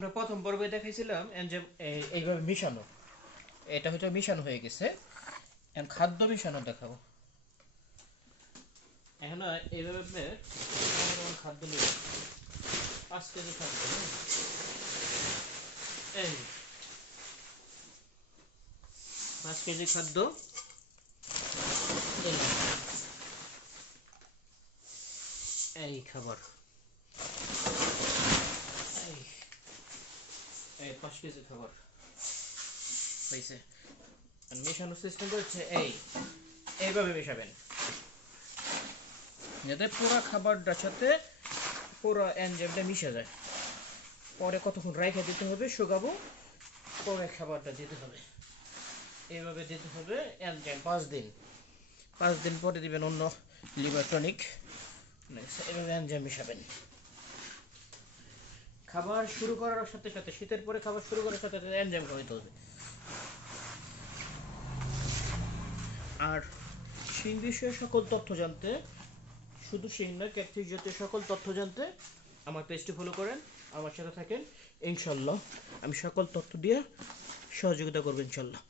আমরা প্রথম পর্বে দেখাইছিলাম এনজাইম এইভাবে মিশানো, এটা হয়তো মিশানো হয়ে গেছে। এখন খাদ্য মিশানো দেখাবো। এখন এইভাবে খাদ্য নেব, 5 কেজি খাদ্য। এই 5 কেজি খাদ্য, এই খাবার, এই 5 কেজি খাবার হয়েছে। মেশানোর সিস্টেমটা হচ্ছে এইভাবে মেশাবেন, যাতে পুরো খাবারটার সাথে পুরো এনজাইমটা মিশে যায়। পরে কতক্ষণ রাইখা দিতে হবে, শুকাবো, পরে খাবারটা দিতে হবে। এইভাবে দিতে হবে এনজাইম 5 দিন পরে দিবেন অন্য লিভার টনিক। এইভাবে এনজাইম মিশাবেন। খাবার শুরু করার সাথে সাথে, শীতের পরে খাবার শুরু করার সাথে সাথে এনজাইম খাওয়াইতে হবে। আর শিং বিষয়ে সকল তথ্য জানতে, শুধু শিং না, ক্যাটফিশ জাতীয় সকল তথ্য জানতে আমার পেজটি ফলো করেন, আমার সাথে থাকেন। ইনশাল্লাহ আমি সকল তথ্য দিয়ে সহযোগিতা করবো ইনশাল্লাহ।